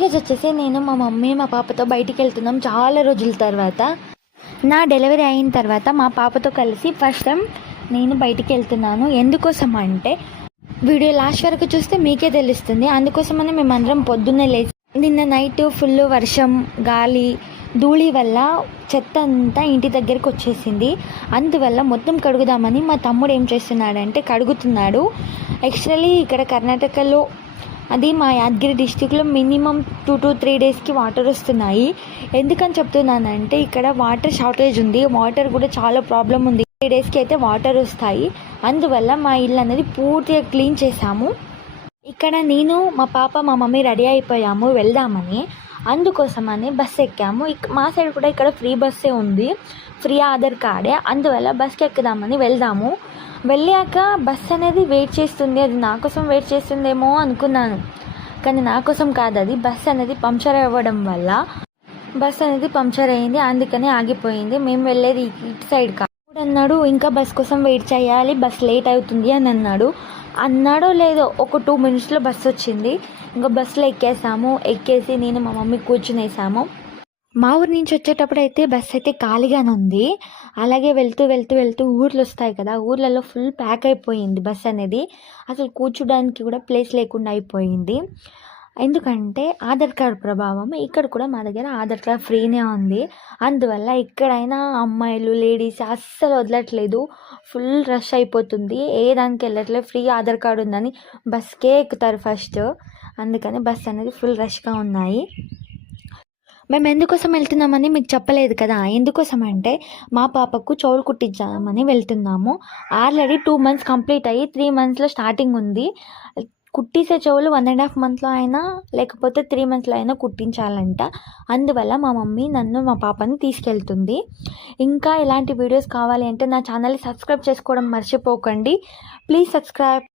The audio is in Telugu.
ఈరోజు వచ్చేసి నేను మా మమ్మీ మా పాపతో బయటికి వెళ్తున్నాం చాలా రోజుల తర్వాత. నా డెలివరీ అయిన తర్వాత మా పాపతో కలిసి ఫస్ట్ టైం నేను బయటికి వెళ్తున్నాను. ఎందుకోసం అంటే వీడియో లాస్ట్ వరకు చూస్తే మీకే తెలుస్తుంది. అందుకోసమని మేమందరం పొద్దున్నే లేచి నిన్న నైట్ ఫుల్ వర్షం గాలి ధూళి వల్ల చెత్త అంతా ఇంటి దగ్గరికి వచ్చేసింది. అందువల్ల మొత్తం కడుగుదామని మా తమ్ముడు ఏం చేస్తున్నాడంటే కడుగుతున్నాడు. యాక్చువల్లీ ఇక్కడ కర్ణాటకలో అది మా యాదగిరి డిస్టిక్లో మినిమం 2 to 3 డేస్కి వాటర్ వస్తున్నాయి. ఎందుకని చెప్తున్నానంటే ఇక్కడ వాటర్ షార్టేజ్ ఉంది. వాటర్ కూడా చాలా ప్రాబ్లం ఉంది. 3 డేస్కి అయితే వాటర్ వస్తాయి. అందువల్ల మా ఇల్లు అనేది పూర్తిగా క్లీన్ చేసాము. ఇక్కడ నేను మా పాప మా మమ్మీ రెడీ అయిపోయాము వెళ్దామని. అందుకోసమని బస్సు ఎక్కాము. మా సైడ్ కూడా ఇక్కడ ఫ్రీ బస్సే ఉంది, ఫ్రీ ఆధార్ కార్డే. అందువల్ల బస్కి ఎక్కుదామని వెళ్దాము. వెళ్ళాక బస్ అనేది వెయిట్ చేస్తుంది. అది నా కోసం వెయిట్ చేస్తుందేమో అనుకున్నాను, కానీ నా కోసం కాదు. అది బస్ అనేది పంక్చర్ అవ్వడం వల్ల బస్ అనేది పంక్చర్ అయింది, అందుకని ఆగిపోయింది. మేము వెళ్ళేది ఇటు సైడ్ కాదు అన్నాడు. ఇంకా బస్ కోసం వెయిట్ చేయాలి, బస్ లేట్ అవుతుంది అని అన్నాడో లేదో ఒక 2 minutesలో బస్సు వచ్చింది. ఇంకా బస్సులో ఎక్కేసి నేను మా మమ్మీ కూర్చునేసాము. మా ఊరి నుంచి వచ్చేటప్పుడు అయితే బస్సు అయితే ఖాళీగానే ఉంది. అలాగే వెళ్తూ ఊర్లు వస్తాయి కదా, ఊర్లలో ఫుల్ ప్యాక్ అయిపోయింది బస్ అనేది. అసలు కూర్చోడానికి కూడా ప్లేస్ లేకుండా అయిపోయింది. ఎందుకంటే ఆధార్ కార్డ్ ప్రభావం. ఇక్కడ కూడా మా దగ్గర ఆధార్ కార్డ్ ఫ్రీనే ఉంది. అందువల్ల ఎక్కడైనా అమ్మాయిలు లేడీస్ అస్సలు వదలట్లేదు. ఫుల్ రష్ అయిపోతుంది. ఏ దానికి వెళ్ళట్లేదు. ఫ్రీ ఆధార్ కార్డు ఉందని బస్కే ఎక్కుతారు ఫస్ట్. అందుకని బస్ అనేది ఫుల్ రష్గా ఉన్నాయి. మేము ఎందుకోసం వెళ్తున్నామని మీకు చెప్పలేదు కదా. ఎందుకోసం అంటే మా పాపకు చెవులు కుట్టించామని వెళ్తున్నాము. ఆల్రెడీ 2 months కంప్లీట్ అయ్యి 3 monthsలో స్టార్టింగ్ ఉంది. కుట్టిసే చెవులు 1.5 monthsలో అయినా లేకపోతే 3 monthsలో అయినా కుట్టించాలంట. అందువల్ల మా మమ్మీ నన్ను మా పాపని తీసుకెళ్తుంది. ఇంకా ఇలాంటి వీడియోస్ కావాలి అంటే నా ఛానల్ని సబ్స్క్రైబ్ చేసుకోవడం మర్చిపోకండి. Please subscribe.